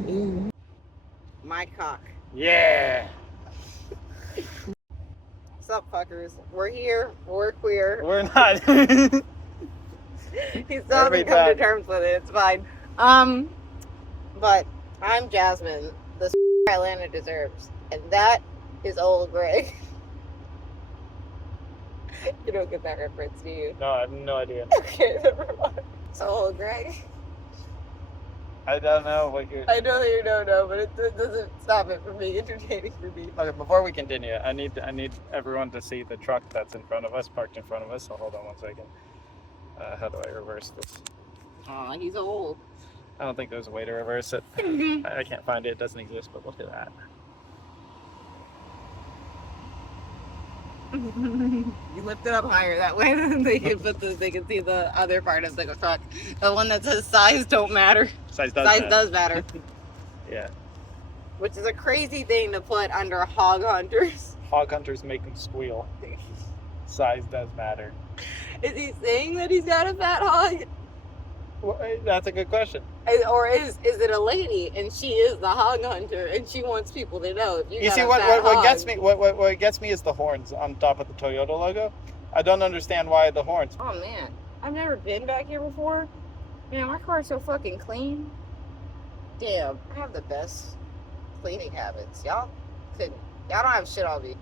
Ooh. My cock. Yeah. What's up, fuckers? We're here. We're queer. We're not. He still hasn't come to terms with it. It's fine. But I'm Jasmine, the Atlanta deserves, and that is old Greg. You don't get that reference, do you? No, I have no idea. Okay, never mind. So old Greg. I don't know what you're. I know that you don't know, but it doesn't stop it from being entertaining for me. Okay, before we continue, I need everyone to see the truck that's in front of us, parked in front of us. So hold on one second. How do I reverse this? Aw, he's old. I don't think there's a way to reverse it. I can't find it. It doesn't exist. But look at that. You lift it up higher that way, then they can see the other part of the truck. The one that says size don't matter. Size does matter. Yeah. Which is a crazy thing to put under hog hunters. Hog hunters make them squeal. Size does matter. Is he saying that he's got a fat hog? Well, that's a good question. Or is it a lady and she is the hog hunter and she wants people to know if you see what gets me is the horns on top of the Toyota logo. I don't understand why the horns. Oh man, I've never been back here before. Man, my car's so fucking clean. Damn, I have the best cleaning habits. Y'all don't have shit on me.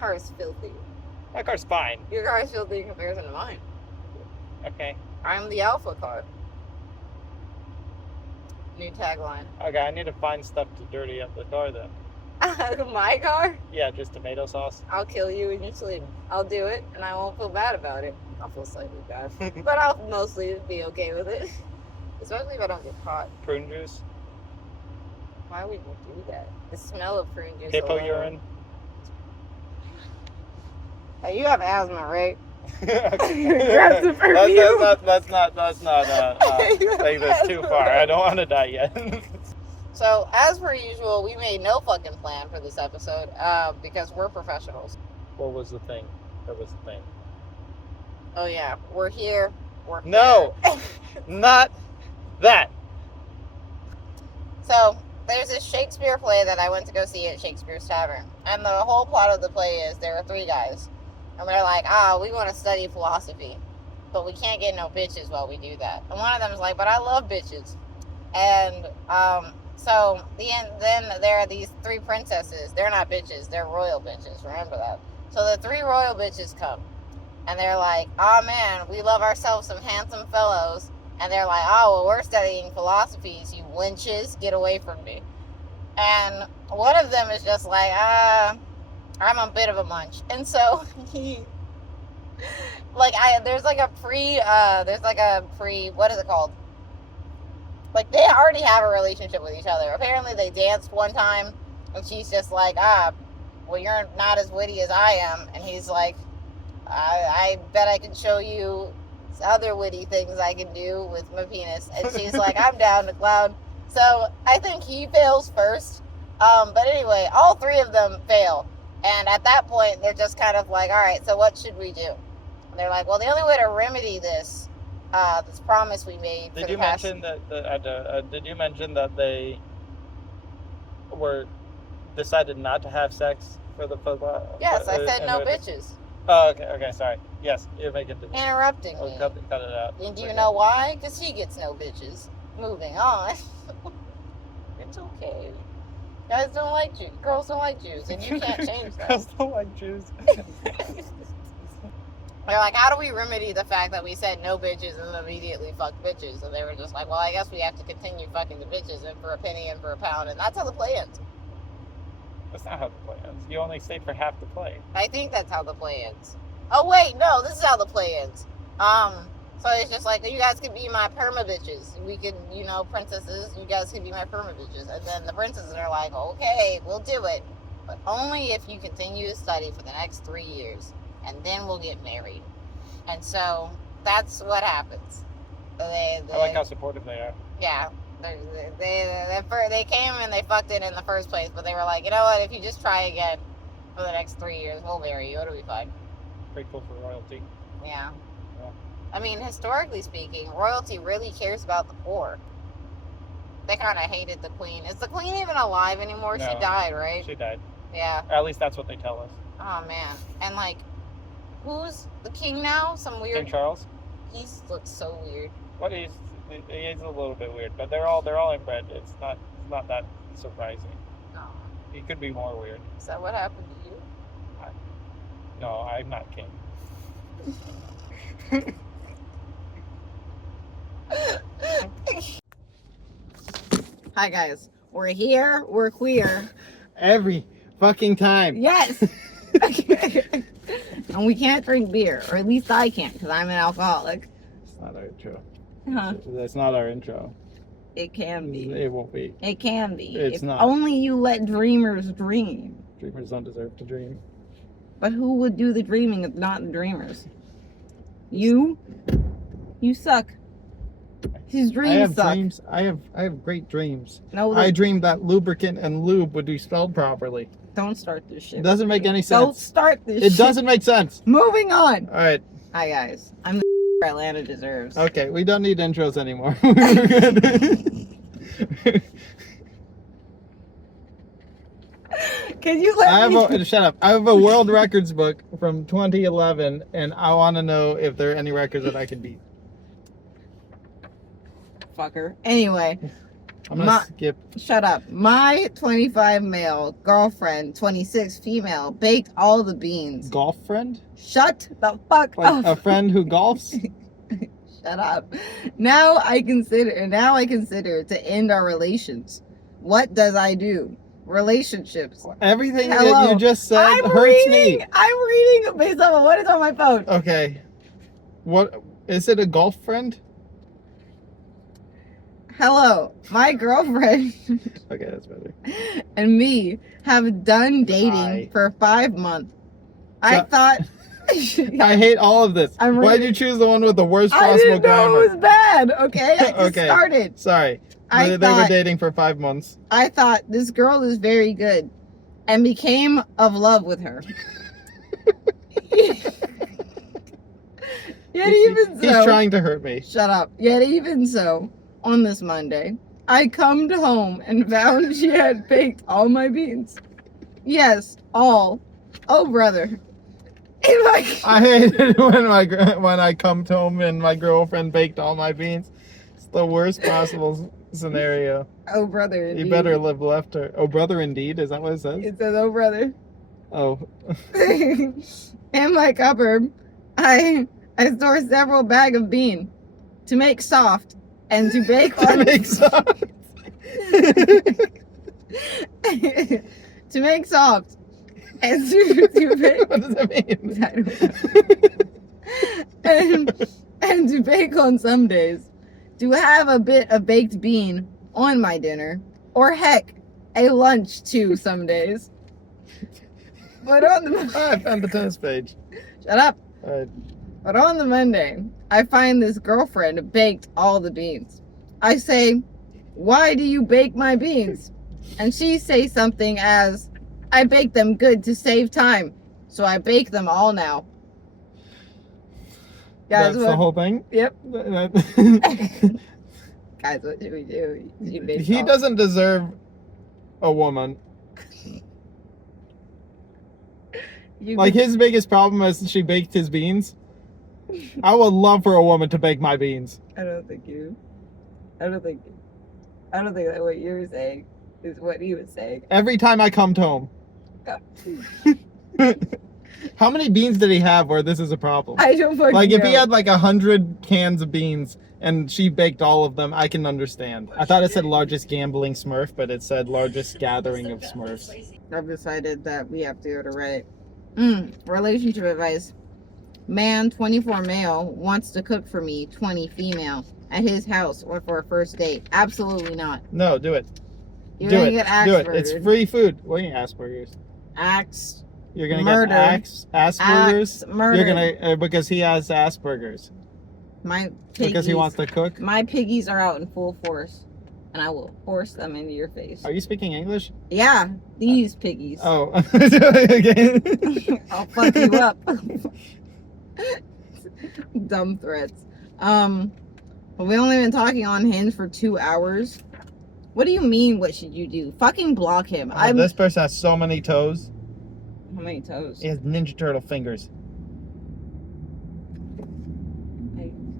Car is filthy. My car's fine. Your car is filthy in comparison to mine. Okay. I'm the alpha car. New tagline. Okay, I need to find stuff to dirty up the car then. My car? Yeah, just tomato sauce. I'll kill you in your sleep. I'll do it, and I won't feel bad about it. I'll feel slightly bad, but I'll mostly be okay with it. Especially if I don't get caught. Prune juice. Why would you do that? The smell of prune juice. Hippo urine. Hey, you have asthma, right? Let's not take this too far. I don't want to die yet. So, as per usual, we made no fucking plan for this episode because we're professionals. What was the thing? That was the thing. Oh yeah, we're here. No, not that. So, there's this Shakespeare play that I went to go see at Shakespeare's Tavern. And the whole plot of the play is there are three guys. And they're like, we want to study philosophy. But we can't get no bitches while we do that. And one of them is like, but I love bitches. And so then there are these three princesses. They're not bitches. They're royal bitches. Remember that. So the three royal bitches come. And they're like, man, we love ourselves some handsome fellows. And they're like, well, we're studying philosophies, you wenches. Get away from me. And one of them is just like, I'm a bit of a munch. And so he, there's a pre, what is it called? Like, they already have a relationship with each other. Apparently they danced one time, and she's just like, well, you're not as witty as I am. And he's like, I bet I can show you other witty things I can do with my penis. And she's like, I'm down to clown. So I think he fails first. But anyway, all three of them fail. And at that point, they're just kind of like, all right, so what should we do? And they're like, well, the only way to remedy this promise we made. Did you mention that they were decided not to have sex for the football? Yes, I said no bitches. Oh, okay, sorry. Yes, you're making the interrupting me. Cut it out. And do you know why? Because he gets no bitches. Moving on. It's okay. Guys don't like Jews. Girls don't like Jews, and you can't change that. Girls don't like Jews. They're like, how do we remedy the fact that we said no bitches and then immediately fucked bitches? And they were just like, well, I guess we have to continue fucking the bitches and for a penny and for a pound. And that's how the play ends. That's not how the play ends. You only stayed for half the play. I think that's how the play ends. Oh, wait, no, this is how the play ends. So it's just like, you guys could be my perma bitches. We could, princesses, you guys could be my perma bitches. And then the princesses are like, okay, we'll do it. But only if you continue to study for the next 3 years. And then we'll get married. And so that's what happens. I like how supportive they are. Yeah. They came and they fucked it in the first place, but they were like, you know what, if you just try again for the next 3 years, we'll marry you. It'll be fine. Pretty cool for royalty. Yeah. I mean, historically speaking, royalty really cares about the poor. They kind of hated the queen. Is the queen even alive anymore? No. She died, right? She died. Yeah. At least that's what they tell us. Oh man. And like, who's the king now? Some weird. King Charles. He looks so weird. What he's a little bit weird, but they're all inbred. It's not that surprising. No. He could be more weird. Is that what happened to you? No, I'm not king. Hi guys, we're here. We're queer. Every fucking time. Yes. And we can't drink beer, or at least I can't, because I'm an alcoholic. It's not our intro. Huh. That's not our intro. It can be. It won't be. It can be. It's if not. only you let dreamers dream. Dreamers don't deserve to dream. But who would do the dreaming if not the dreamers? You? You suck. His I dreams have suck. dreams. I have great dreams. No, I dreamed that lubricant and lube would be spelled properly. don't start this shit. It doesn't make any Don't sense. start this It shit. doesn't make sense. Moving on. All right. Hi guys. I'm the Atlanta deserves. Okay. We don't need intros anymore. We're good. Can you let me? Shut up. I have a world records book from 2011, and I want to know if there are any records that I can beat. Fucker. Anyway, I'm gonna skip. shut up. My 25 male girlfriend, 26 female, baked all the beans. Golf friend? Shut the fuck Like up. a friend who golfs? Shut up. Now I consider to end our relations. What does I do? Relationships. Everything Hello. that you just said I'm hurts reading, me. I'm reading based on what is on my phone. Okay. What is it? A golf friend? Hello, my girlfriend Okay, that's better. and me have done dating Hi. for 5 months. I So- thought I hate all of this. I'm Why reading- did you choose the one with the worst I possible didn't know grammar? it was bad. Okay, I just Okay. started. Sorry. I They were thought dating for 5 months. I thought this girl is very good, and became of love with her. Yet even so, He's trying to hurt me. shut up. Yet even so, on this Monday, I come home and found she had baked all my beans. Yes, all. Oh, brother. In my I hate it when I come home and my girlfriend baked all my beans. It's the worst possible scenario. oh, brother. You Indeed. better live left her. Oh, brother, indeed. Is that what it says? It says, oh, brother. Oh. In my cupboard, I store several bags of bean to make soft and to bake To on make soft. to make soft and to bake. What does that mean? I don't know. and to bake on some days, to have a bit of baked bean on my dinner, or heck, a lunch too some days. But on the I found the tennis page. shut up. All right. But on the Monday, I find this girlfriend baked all the beans. I say, "Why do you bake my beans?" And she says something as, "I bake them good to save time, so I bake them all now." Guys, That's the what? whole thing? Yep. That- Guys, what should we do? She baked He all- doesn't deserve a woman. You Like, could- his biggest problem is she baked his beans. I would love for a woman to bake my beans. I don't think that what you're saying is what he was saying. Every time I come home. How many beans did he have where this is a problem? I don't fucking Like, if know. he had like 100 cans of beans and she baked all of them, I can understand. I thought it said largest gambling Smurf, but it said largest gathering of Smurfs. I've decided that we have to go to Reddit. Relationship advice. Man, 24 male, wants to cook for me, 20 female, at his house or for a first date. Absolutely not. No, do it. You're do gonna it. get Do it. It's Asperger's. free food. What are you, Asperger's? Axe. You're gonna Murder. get Asperger's. Axe. Murder. You're gonna because he has Asperger's. My piggies. Because he wants to cook. My piggies are out in full force, and I will force them into your face. Are you speaking English? Yeah, these piggies. Oh, okay. I'll fuck you up. Dumb threats. But we only been talking on Hinge for 2 hours. What do you mean, what should you do? Fucking block him. This person has so many toes. How many toes? He has Ninja Turtle fingers.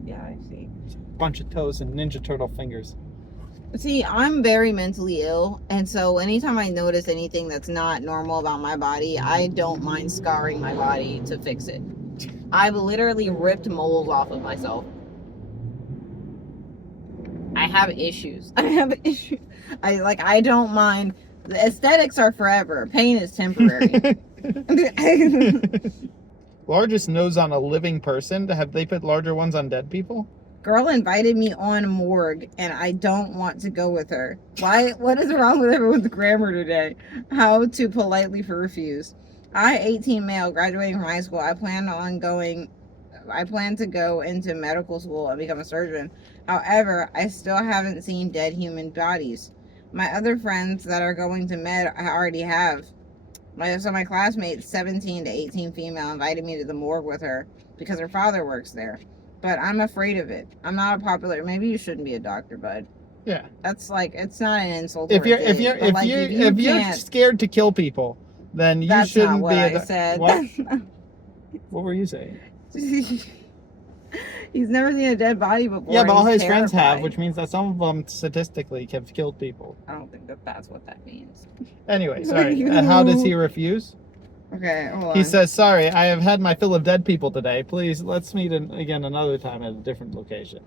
Yeah, I see. Bunch of toes and Ninja Turtle fingers. See, I'm very mentally ill, and so anytime I notice anything that's not normal about my body, I don't mind scarring my body to fix it. I've literally ripped moles off of myself. I have issues. I don't mind. The aesthetics are forever. Pain is temporary. Largest nose on a living person? Have they put larger ones on dead people? Girl invited me on morgue, and I don't want to go with her. Why? What is wrong with everyone's grammar today? How to politely refuse. I, 18 male, graduating from high school. I plan to go into medical school and become a surgeon. However, I still haven't seen dead human bodies. My other friends that are going to med, I already have. My classmate, 17 to 18 female, invited me to the morgue with her because her father works there. But I'm afraid of it. I'm not a popular. Maybe you shouldn't be a doctor, bud. Yeah. That's like, it's not an insult. If you're scared to kill people, then you that's shouldn't not what be a I said. What? What were you saying? He's never seen a dead body before. Yeah, but all his terrified. friends have, which means that some of them statistically have killed people. I don't think that's what that means. Anyway, sorry. How does he refuse? Okay, hold on. He says, "Sorry, I have had my fill of dead people today. Please, let's meet again another time at a different location."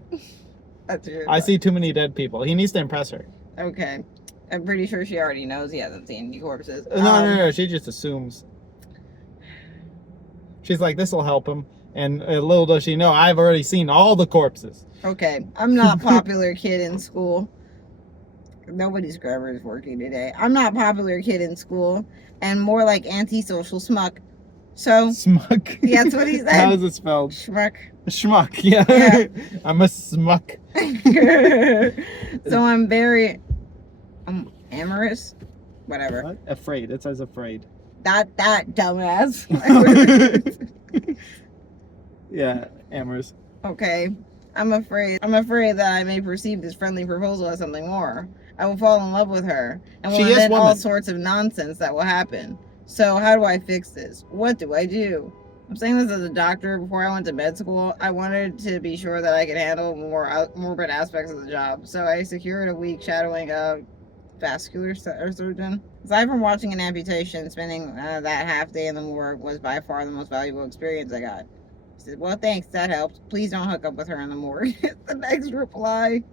That's weird. I see too many dead people. He needs to impress her. Okay. I'm pretty sure she already knows he hasn't seen any corpses. No. She just assumes. She's like, "This will help him." And little does she know, I've already seen all the corpses. Okay, I'm not a popular kid in school. Nobody's grammar is working today. I'm not a popular kid in school, and more like antisocial schmuck. So Smuck. Yeah, that's what he said. How is it spelled? Schmuck. Schmuck. Yeah. I'm a smuck. So I'm amorous. Whatever. What? Afraid. It says afraid. That dumbass. Yeah, amorous. Okay. I'm afraid that I may perceive this friendly proposal as something more. I will fall in love with her, and will invent all sorts of nonsense that will happen. So how do I fix this? What do I do? I'm saying this as a doctor. Before I went to med school, I wanted to be sure that I could handle more morbid aspects of the job. So I secured a week shadowing a vascular surgeon. Aside from watching an amputation, spending that half day in the morgue was by far the most valuable experience I got. He said, "Well, thanks, that helped. Please don't hook up with her in the morgue." The next reply.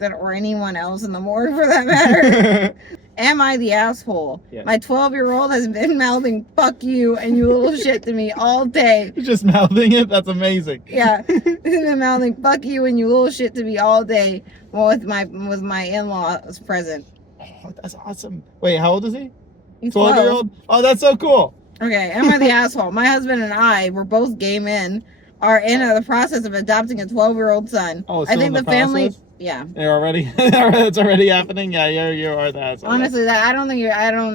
Or anyone else in the morgue for that matter. Am I the asshole? Yes. My 12-year-old has been mouthing "fuck you" and "you little shit" to me all day. You're just mouthing it? That's amazing. Yeah. He's been mouthing "fuck you" and "you little shit" to me all day with my in-laws present. Oh, that's awesome. Wait, how old is he? He's 12-year-old? Oh, that's so cool. Okay, am I the asshole? My husband and I, we're both gay men, are in the process of adopting a 12-year-old son. Oh, I think the family... process? Yeah. You're already... It's already happening? Yeah, you are the asshole. Honestly, I don't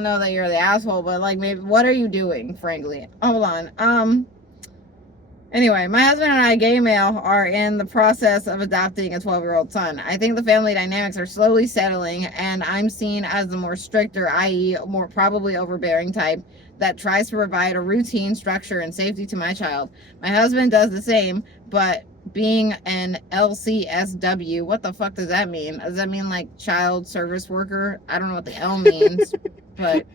know that you're the asshole, but like, maybe, what are you doing, frankly? Hold on. Anyway, my husband and I, gay male, are in the process of adopting a 12-year-old son. I think the family dynamics are slowly settling, and I'm seen as the more stricter, i.e. more probably overbearing type that tries to provide a routine, structure, and safety to my child. My husband does the same, but being an LCSW, what the fuck does that mean? Does that mean like child service worker? I don't know what the L means, but...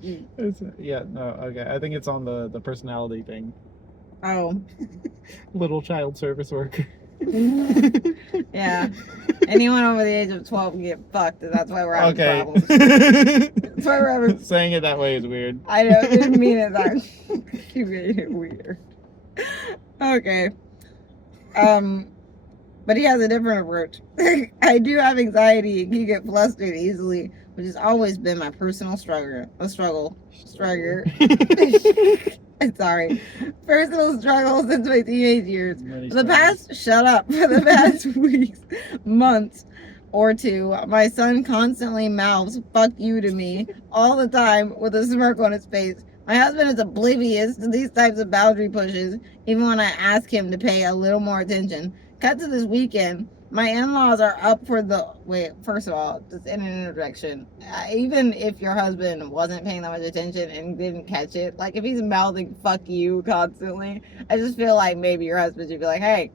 Yeah, no, okay. I think it's on the personality thing. Oh. Little child service worker. Yeah. Anyone over the age of 12 can get fucked, and that's why we're having problems. That's why we're having... Saying it that way is weird. I know, didn't mean it that. You made it weird. Okay. But he has a different approach. I do have anxiety and can get flustered easily, which has always been my personal struggle. Sorry. Personal struggle since my teenage years. For the past weeks, months or two, my son constantly mouths "fuck you" to me all the time with a smirk on his face. My husband is oblivious to these types of boundary pushes, even when I ask him to pay a little more attention. Cut to this weekend. My in-laws are up for the wait. First of all, just in an interjection, even if your husband wasn't paying that much attention and didn't catch it, like if he's mouthing "fuck you" constantly, I just feel like maybe your husband should be like, "Hey,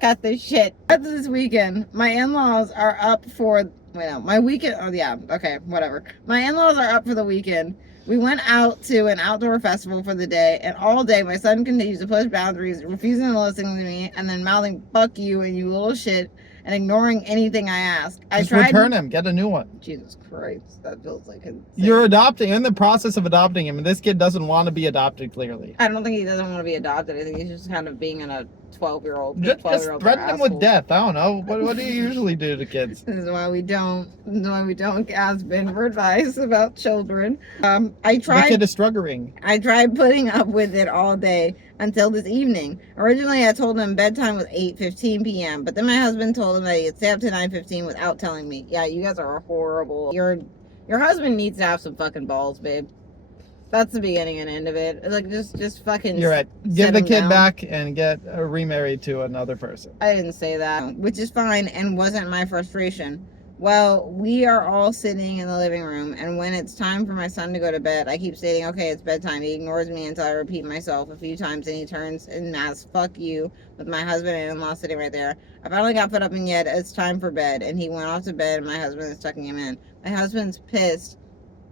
cut this shit." That's this weekend. My in-laws are up for my weekend. Oh yeah, okay, whatever. My in-laws are up for the weekend. We went out to an outdoor festival for the day, and all day my son continues to push boundaries, refusing to listen to me, and then mouthing "fuck you" and "you little shit," and ignoring anything I ask. Just return him. Get a new one. Jesus Christ, that feels like insane. You're adopting, in the process of adopting him, and this kid doesn't want to be adopted, clearly. I don't think he doesn't want to be adopted. I think he's just kind of being in a 12-year-old. Just threaten him with death. I don't know. What do you usually do to kids? This is why we don't ask Ben for advice about children. The kid is struggling. I tried putting up with it all day until this evening. Originally, I told him bedtime was 8:15 p.m., but then my husband told him that he could stay up to 9:15 without telling me. Yeah, you guys are horrible. Your husband needs to have some fucking balls, babe. That's the beginning and end of it. It's like just fucking. You're right. Give the kid back and get remarried to another person. I didn't say that, which is fine and wasn't my frustration. Well, we are all sitting in the living room, and when it's time for my son to go to bed, I keep stating, "Okay, it's bedtime." He ignores me until I repeat myself a few times, and he turns and asks, "Fuck you," with my husband and in-law sitting right there. I finally got put up, and yet it's time for bed, and he went off to bed, and my husband is tucking him in. My husband's pissed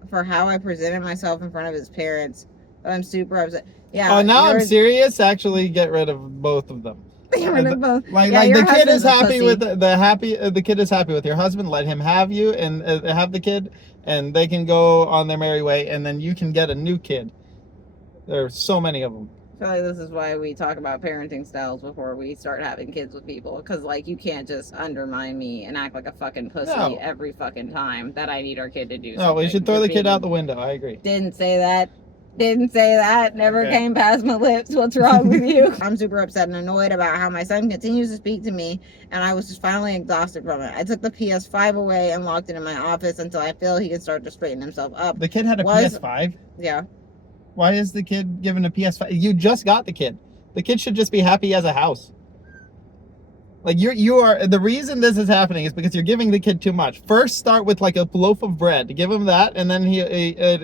for how I presented myself in front of his parents. But I'm super upset. Yeah. Oh, now I'm serious. Actually, get rid of both of them. Get rid of both. Like the kid is happy with the kid is happy with your husband. Let him have you and have the kid, and they can go on their merry way. And then you can get a new kid. There are so many of them. I feel like this is why we talk about parenting styles before we start having kids with people, because like you can't just undermine me and act like a fucking pussy every fucking time that I need our kid to do something. No, we should throw the kid out the window. I agree. Didn't say that. Never came past my lips. What's wrong with you? I'm super upset and annoyed about how my son continues to speak to me, and I was just finally exhausted from it. I took the PS5 away and locked it in my office until I feel he can start to straighten himself up. The kid had a PS5? Yeah. Why is the kid given a PS5? You just got the kid. The kid should just be happy he has a house. Like you are the reason this is happening is because you're giving the kid too much. First, start with like a loaf of bread. Give him that, and then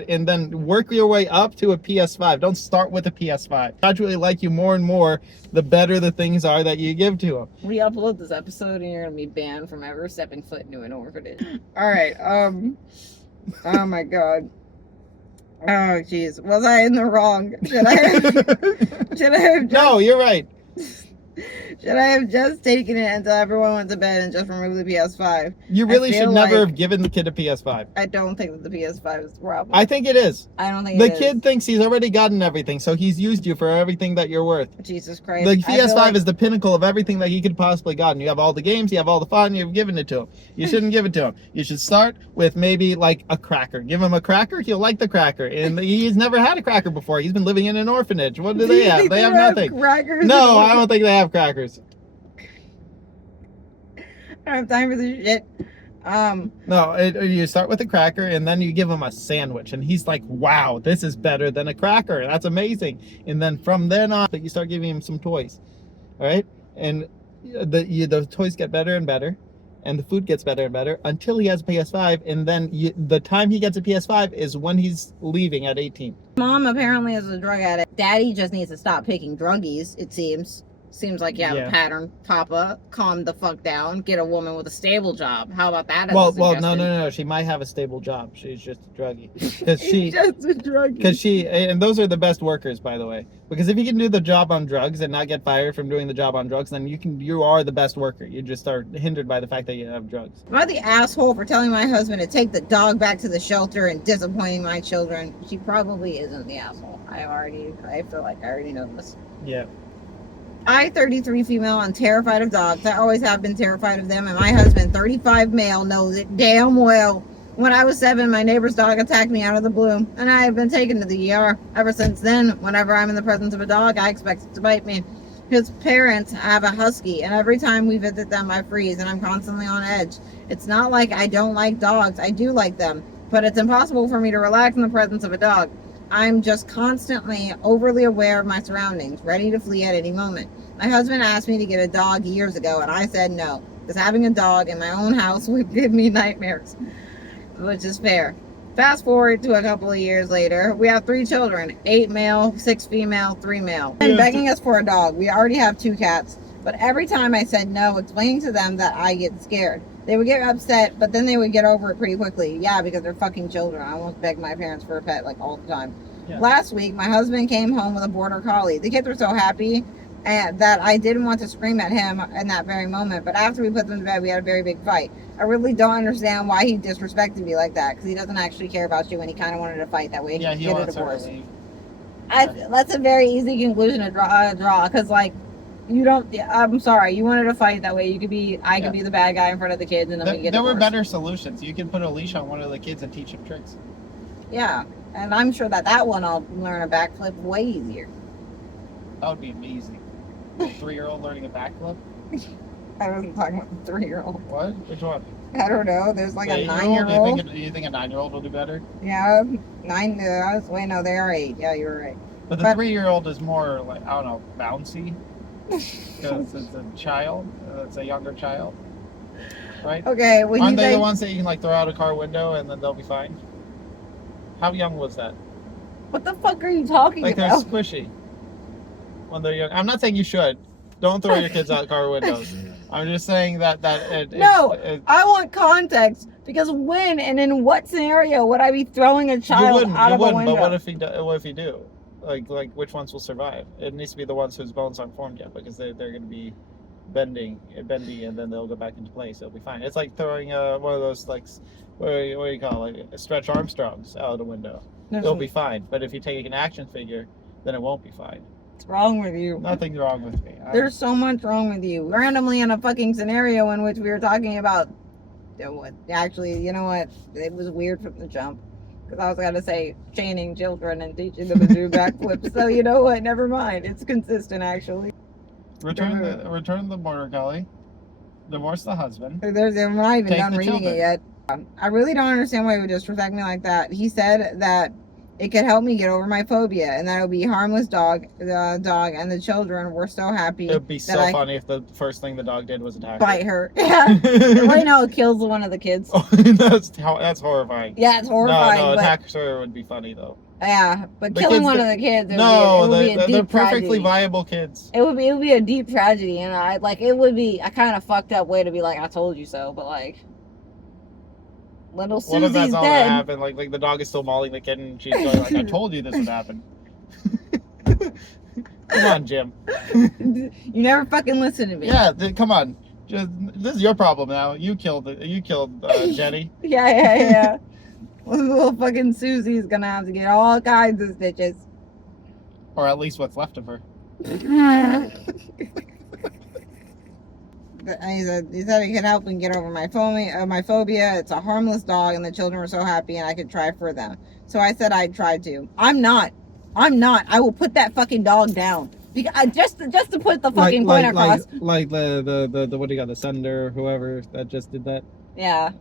and then work your way up to a PS5. Don't start with a PS5. Gradually like you more and more, the better the things are that you give to him. Re-upload this episode, and you're gonna be banned from ever stepping foot into an orphanage. All right. Oh my god. Oh jeez. Was I in the wrong? Should I have? No, you're right. Should I have just taken it until everyone went to bed and just removed the PS5? You really should never have given the kid a PS5. I don't think that the PS5 is the problem. I think it is. I don't think the kid thinks he's already gotten everything, so he's used you for everything that you're worth. Jesus Christ. The PS5 is the pinnacle of everything that he could possibly gotten. You have all the games, you have all the fun, you've given it to him. You shouldn't give it to him. You should start with maybe like a cracker. Give him a cracker, he'll like the cracker. And he's never had a cracker before. He's been living in an orphanage. What do they have? They have nothing. Crackers? No, I don't think they have crackers. I don't have time for this shit. No, you start with a cracker and then you give him a sandwich, and he's like, "Wow, this is better than a cracker. That's amazing." And then from then on, you start giving him some toys, all right? And the toys get better and better, and the food gets better and better until he has a PS5, and then the time he gets a PS5 is when he's leaving at 18. Mom apparently is a drug addict. Daddy just needs to stop picking druggies, it seems. Seems like you have a pattern, Papa. Calm the fuck down. Get a woman with a stable job. How about that? Well, no. She might have a stable job. She's just a druggie. She's just a druggie. Because and those are the best workers, by the way. Because if you can do the job on drugs and not get fired from doing the job on drugs, then you are the best worker. You just are hindered by the fact that you have drugs. Am I the asshole for telling my husband to take the dog back to the shelter and disappointing my children? She probably isn't the asshole. I feel like I already know this. Yeah. I, 33 female, am terrified of dogs. I always have been terrified of them, and my husband, 35 male, knows it damn well. When I was 7, my neighbor's dog attacked me out of the blue, and I have been taken to the ER. Ever since then, whenever I'm in the presence of a dog, I expect it to bite me. His parents have a husky, and every time we visit them, I freeze, and I'm constantly on edge. It's not like I don't like dogs. I do like them, but it's impossible for me to relax in the presence of a dog. I'm just constantly overly aware of my surroundings, ready to flee at any moment. My husband asked me to get a dog years ago, and I said no. because having a dog in my own house would give me nightmares, which is fair. Fast forward to a couple of years later, we have 3 children, 8 male, 6 female, 3 male, and begging us for a dog. We already have 2 cats, but every time I said no, explaining to them that I get scared, they would get upset, but then they would get over it pretty quickly. Yeah, because they're fucking children. I almost beg my parents for a pet like all the time. Yeah. Last week, my husband came home with a border collie. The kids were so happy that I didn't want to scream at him in that very moment, but after we put them to bed, we had a very big fight. I really don't understand why he disrespected me like that, because he doesn't actually care about you, and he kind of wanted to fight that way. Yeah, he get a wants to divorce. leave. That's a very easy conclusion to draw, because like, you don't. I'm sorry, you wanted to fight that way. You could be, I could be the bad guy in front of the kids, and then we get There were divorced. better solutions. You can put a leash on one of the kids and teach him tricks. Yeah, and I'm sure that one I'll learn a backflip way easier. That would be amazing. A 3-year-old learning a backflip? I wasn't talking about the 3-year-old. What? Which one? I don't know. There's like a 8-year-old? 9-year-old. Do you think a 9-year-old will do better? Yeah, 9. Wait, no, they are 8. Yeah, you're right. But the 3-year-old is more like, I don't know, bouncy. Because it's a child. It's a younger child. Right? Okay, well, Aren't they the ones that you can like throw out a car window and then they'll be fine? How young was that? What the fuck are you talking Like they're about? squishy. When they're young. I'm not saying you should. Don't throw your kids out car windows. I'm just saying that No, I want context, because when and in what scenario would I be throwing a child out of a window? But what if you do? Like which ones will survive? It needs to be the ones whose bones aren't formed yet, because they're going to be bendy, and then they'll go back into place. It'll be fine. It's like throwing one of those like what do you call it? Stretch Armstrongs out of the window. It'll be fine. But if you take an action figure, then it won't be fine. What's wrong with you? Nothing's wrong with me. There's so much wrong with you. Randomly in a fucking scenario in which we were talking about actually, you know what? It was weird from the jump. Because I was going to say chaining children and teaching them to do backflips. So you know what? Never mind. It's consistent, actually. Return the border collie. Divorce the husband. I'm not even Take done the reading children. it yet. I really don't understand why he would disrespect me like that. He said that it could help me get over my phobia, and that it would be a harmless dog, and the children were so happy. It would be so I funny if the first thing the dog did was attack bite her. Yeah. Wait, no, it kills one of the kids. Oh, that's horrifying. Yeah, it's horrifying. No, but, attack her would be funny though. yeah, but The killing kids one that- of the kids. No, it would be a they're deep perfectly tragedy. viable kids. It would be a deep tragedy, and it would be a kind of fucked up way to be like, I told you so, but like, little What if that's Susie's all that dead. happened? Like the dog is still mauling the kid, and she's going like, "I told you this would happen." Come on, Jim. You never fucking listen to me. Yeah, come on. This is your problem now. You killed Jenny. Yeah. Little fucking Susie's gonna have to get all kinds of stitches. Or at least what's left of her. He said he could help me get over my phobia. It's a harmless dog, and the children were so happy, and I could try for them. So I said I'd try to. I'm not. I will put that fucking dog down. Because just to put the fucking point across. Like the what do you got, the senator or whoever that just did that. Yeah.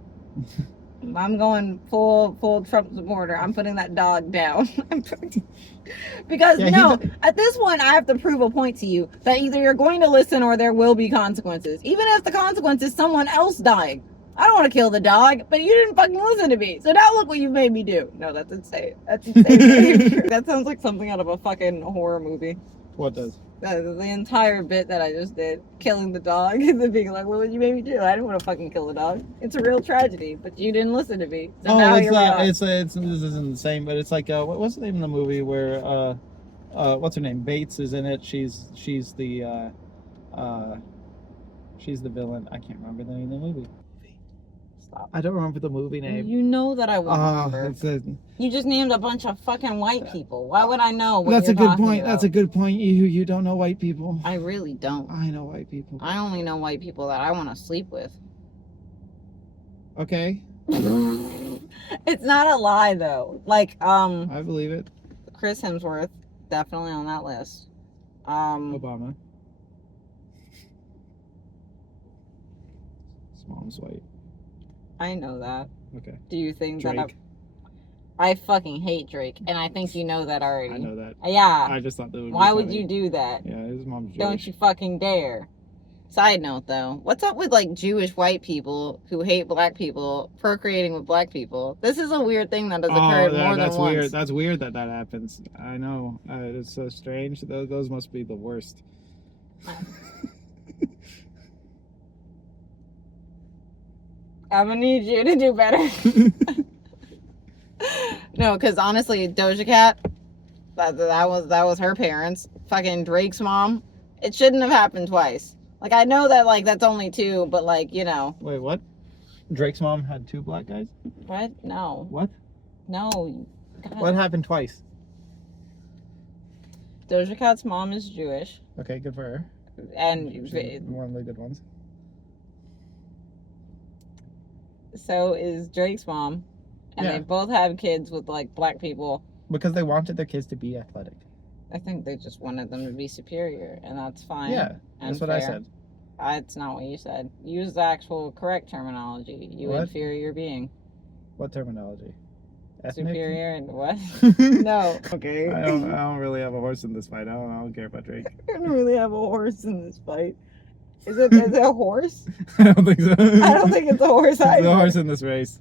I'm going full Trump supporter. I'm putting that dog down. Because at this point, I have to prove a point to you that either you're going to listen or there will be consequences. Even if the consequence is someone else dying. I don't want to kill the dog, but you didn't fucking listen to me. So now look what you made me do. No, that's insane. That's insane. That sounds like something out of a fucking horror movie. What does? The entire bit that I just did, killing the dog, and then being like, "What would you make me do? I didn't want to fucking kill the dog. It's a real tragedy, but you didn't listen to me." So now it's here we are. this isn't the same, but it's like what's the name of the movie where what's her name? Bates is in it. She's the villain. I can't remember the name of the movie. Stop. I don't remember the movie name. You know that I won't remember. You just named a bunch of fucking white people. Why would I know? What That's you're a good talking point. about? That's a good point. You don't know white people. I really don't. I know white people. I only know white people that I want to sleep with. Okay, It's not a lie though. Like I believe it. Chris Hemsworth, definitely on that list. Obama. His mom's white. I know that. Okay. Do you think Drake. that I fucking hate Drake, and I think you know that already. I know that. Yeah. I just thought that would. Why be would funny. you do that? Yeah, his mom's Jewish. Don't you fucking dare. Side note, though, what's up with like Jewish white people who hate black people procreating with black people? This is a weird thing that has occurred more than that's once. weird. That's weird that happens. I know. It's so strange. Those must be the worst. I'm gonna need you to do better. No, because honestly, Doja Cat, that was her parents. Fucking Drake's mom. It shouldn't have happened twice. Like, I know that, like, that's only two, but, like, you know. Wait, what? Drake's mom had 2 black guys? What? No. What? No. God. What happened twice? Doja Cat's mom is Jewish. Okay, good for her. And She's one of the good ones. so is Drake's mom. And Yeah. they both have kids with, like, black people. Because they wanted their kids to be athletic. I think they just wanted them to be superior, and that's fine. Yeah, and that's what I fair. said. That's not what you said. Use the actual correct terminology. You What? inferior being. What terminology? Ethnic? Superior and what? no. No. Okay. I don't really have a horse in this fight. I don't care about Drake. I don't really have a horse in this fight. Is it a horse? I don't think so. I don't think it's a horse There's either. a horse in this race.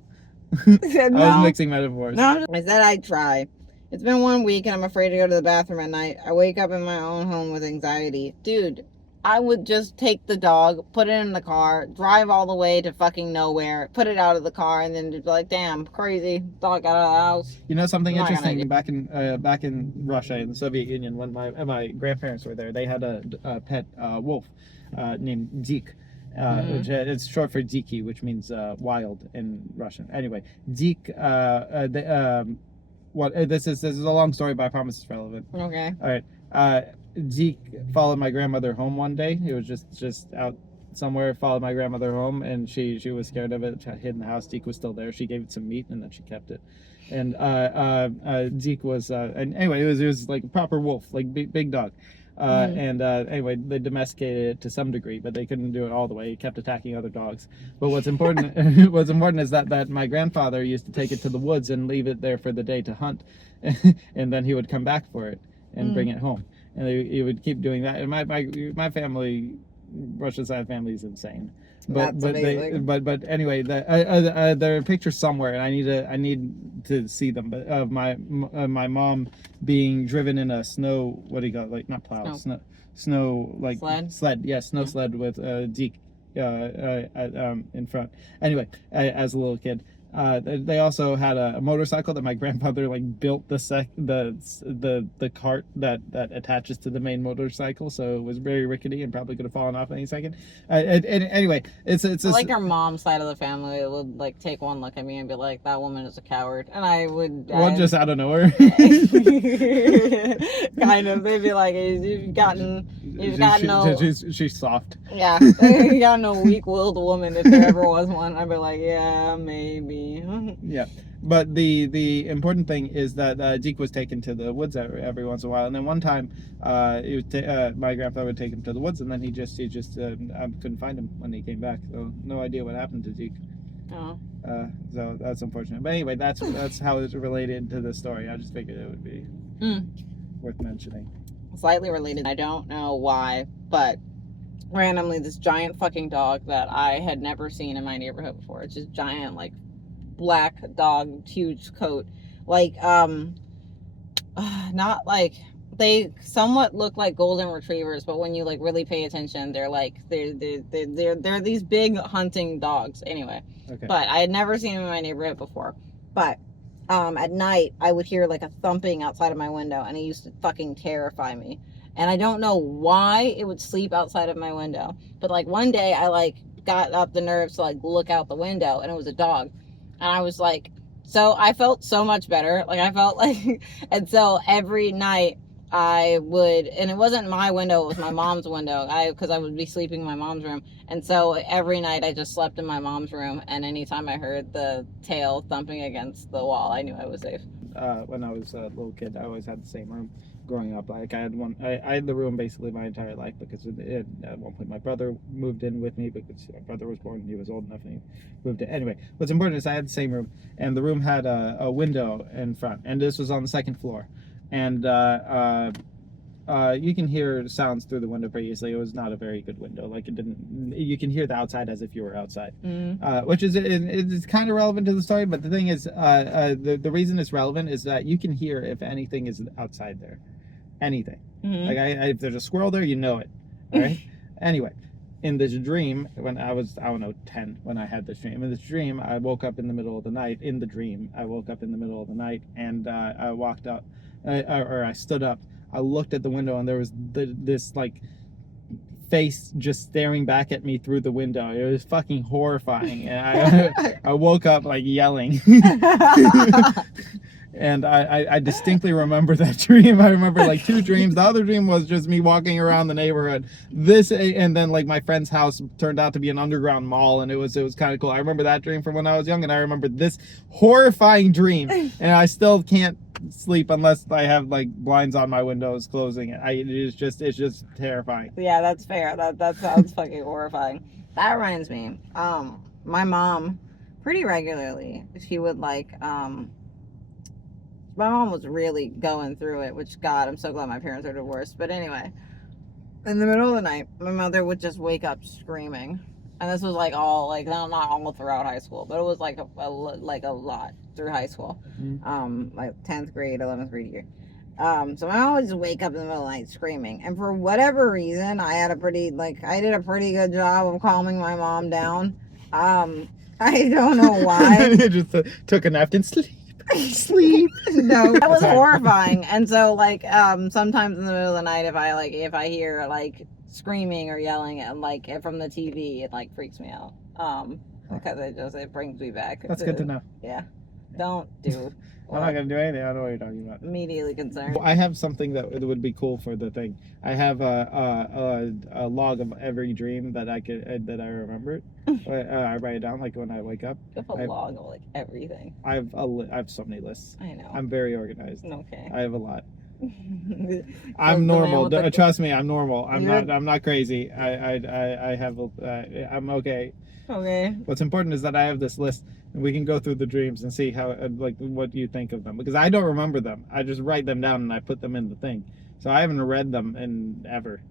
No. I was mixing metaphors. No, I said I'd try. It's been 1 week and I'm afraid to go to the bathroom at night. I wake up in my own home with anxiety. Dude, I would just take the dog, put it in the car, drive all the way to fucking nowhere, put it out of the car, and then just be like, damn, crazy. Dog got out of the house. You know something Not gonna interesting? do- Back in Russia, in the Soviet Union, when my grandparents were there, they had a pet wolf named Dik. Which it's short for Diki, which means wild in Russian. Anyway, Dik. This is a long story, but I promise it's relevant. Okay. All right. Dik followed my grandmother home one day. He was just out somewhere, followed my grandmother home, and she was scared of it. Hid in the house. Dik was still there. She gave it some meat, and then she kept it. And Dik was and anyway, it was like a proper wolf, like big dog. And anyway, they domesticated it to some degree, but they couldn't do it all the way. It kept attacking other dogs. But what's important is that my grandfather used to take it to the woods and leave it there for the day to hunt, and then he would come back for it and bring it home. And he would keep doing that. And my family, Russian side family, is insane. But anyway, there are pictures somewhere, and I need to see them. But of my mom being driven in a snow, what do you call it? Like, not plow, snow like sled. Yeah, snow sled with Dik in front. Anyway, as a little kid. They also had a motorcycle that my grandfather like built the cart that attaches to the main motorcycle, so it was very rickety and probably could have fallen off any second. And anyway, it's like our mom's side of the family would like take one look at me and be like, "That woman is a coward," and I would. Just out of nowhere. Kind of. They'd be like, "You've gotten no." She's soft. Yeah, you got no weak-willed woman if there ever was one. I'd be like, yeah, maybe. Yeah, but the important thing is that Dik was taken to the woods every once in a while, and then one time, my grandfather would take him to the woods, and then he just I couldn't find him when he came back, so no idea what happened to Dik. Oh. So that's unfortunate. But anyway, that's how it's related to the story. I just figured it would be worth mentioning. Slightly related. I don't know why, but randomly this giant fucking dog that I had never seen in my neighborhood before. It's just giant, like, black dog, huge coat. Like, not like, they somewhat look like golden retrievers, but when you like really pay attention, they're like, they're these big hunting dogs. Anyway. Okay. But I had never seen them in my neighborhood before. But at night, I would hear like a thumping outside of my window, and it used to fucking terrify me. And I don't know why it would sleep outside of my window. But like one day, I like got up the nerves to like look out the window, and it was a dog. And I was like, so I felt so much better. Like I felt like, and so every night I would, and it wasn't my window, it was my mom's window. Because I would be sleeping in my mom's room. And so every night I just slept in my mom's room. And anytime I heard the tail thumping against the wall, I knew I was safe. When I was a little kid, I always had the same room growing up. Like I had the room basically my entire life, because at one point my brother moved in with me because my brother was born, he was old enough and he moved in. Anyway, what's important is I had the same room, and the room had a window in front, and this was on the second floor. And you can hear sounds through the window pretty easily. It was not a very good window. Like, it didn't. You can hear the outside as if you were outside, which is it's kind of relevant to the story. But the thing is, the reason it's relevant is that you can hear if anything is outside there, anything. Like, if there's a squirrel there, you know it. All right. Anyway, in this dream, when I was, I don't know, 10, when I had this dream. In this dream, I woke up in the middle of the night. In the dream, I woke up in the middle of the night, and I walked up, or I stood up. I looked at the window, and there was this like face just staring back at me through the window. It was fucking horrifying, and I woke up like yelling. And I distinctly remember that dream. I remember like 2 dreams. The other dream was just me walking around the neighborhood. This, and then like my friend's house turned out to be an underground mall, and it was kind of cool. I remember that dream from when I was young, and I remember this horrifying dream, and I still can't sleep unless I have like blinds on my windows closing. It's just terrifying. Yeah, that's fair. That sounds fucking horrifying. That reminds me. My mom, pretty regularly, she would like my mom was really going through it, which, God, I'm so glad my parents are divorced. But anyway, in the middle of the night, my mother would just wake up screaming. And this was like all, like, not all throughout high school, but it was like a lot through high school. Like 10th grade, 11th grade year. So my mom would just wake up in the middle of the night screaming. And for whatever reason, I did a pretty good job of calming my mom down. I don't know why. Just took a nap and sleep. No, that was horrifying. And so like sometimes in the middle of the night, if I hear like screaming or yelling and like from the TV, it like freaks me out because it brings me back. That's good to know. Yeah, don't do. I'm not gonna do anything. I don't know what you're talking about. Immediately concerned. Well, I have something that would be cool for the thing. I have a log of every dream that I remembered. I write it down like when I wake up. You have a log of like everything. I have so many lists. I know. I'm very organized. Okay. I have a lot. I'm normal. Trust me, I'm normal. I'm not crazy. I have I'm okay. Okay. What's important is that I have this list, and we can go through the dreams and see how, like, what you think of them. Because I don't remember them. I just write them down and I put them in the thing. So I haven't read them in ever.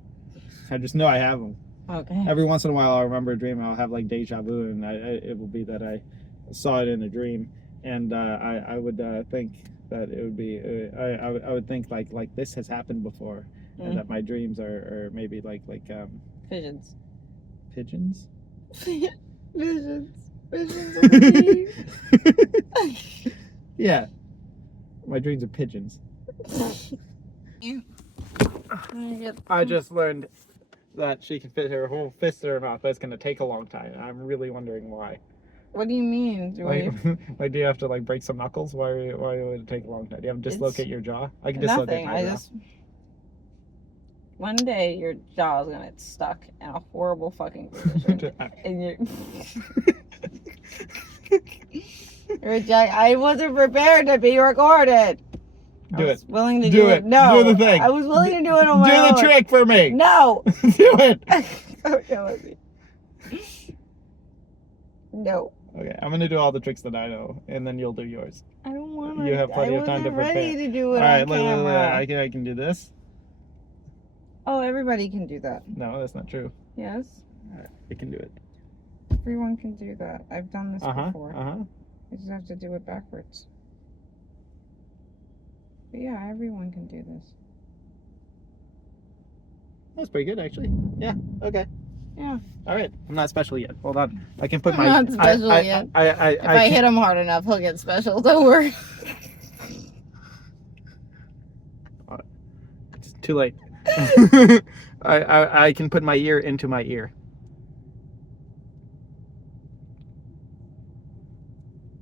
I just know I have them. Okay. Every once in a while, I'll remember a dream. I'll have like deja vu, and it will be that I saw it in a dream, and I would think that it would be. I would think like this has happened before, and that my dreams are maybe like pigeons. Pigeons. Visions of the Yeah, my dreams are pigeons. I just learned that she can fit her whole fist in her mouth, but it's gonna take a long time. I'm really wondering why. What do you mean? Like, do you have to like break some knuckles? Why would it take a long time? Do you have to dislocate your jaw? I can dislocate my jaw. One day your jaw is gonna get stuck in a horrible fucking position. And I wasn't prepared to be recorded. Do it. I was willing to do it. Do No. the thing. I was willing to do it on my own. Do the trick for me. No. Do it. Okay, no. Okay, I'm gonna do all the tricks that I know, and then you'll do yours. I don't want to. You have plenty of time to prepare. I wasn't ready to do it all right, on camera. I can do this. Oh, everybody can do that. No, that's not true. Yes. All right, I can do it. Everyone can do that. I've done this before. I just have to do it backwards. But yeah, everyone can do this. That's pretty good, actually. Yeah. Okay. Yeah. All right. I'm not special yet. Hold on. I can put I'm not special yet. If I hit him hard enough, he'll get special. Don't worry. It's too late. I can put my ear into my ear.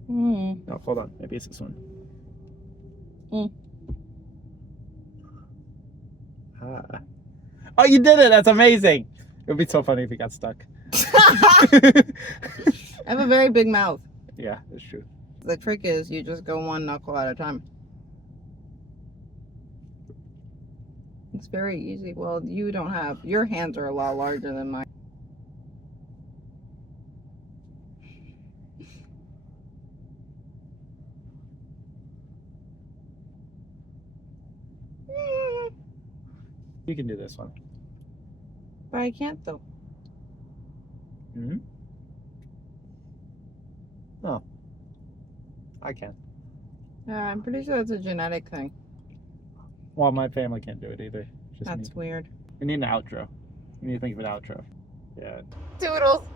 No, hold on. Maybe it's this one. Oh, you did it! That's amazing! It would be so funny if you got stuck. I have a very big mouth. Yeah, that's true. The trick is you just go one knuckle at a time. It's very easy. Well, you don't have... Your hands are a lot larger than mine. You can do this one. But I can't though. Hmm. Oh. I can. Yeah, I'm pretty sure that's a genetic thing. Well, my family can't do it either. Just That's me. weird. We need an outro. We need to think of an outro. Yeah. Toodles.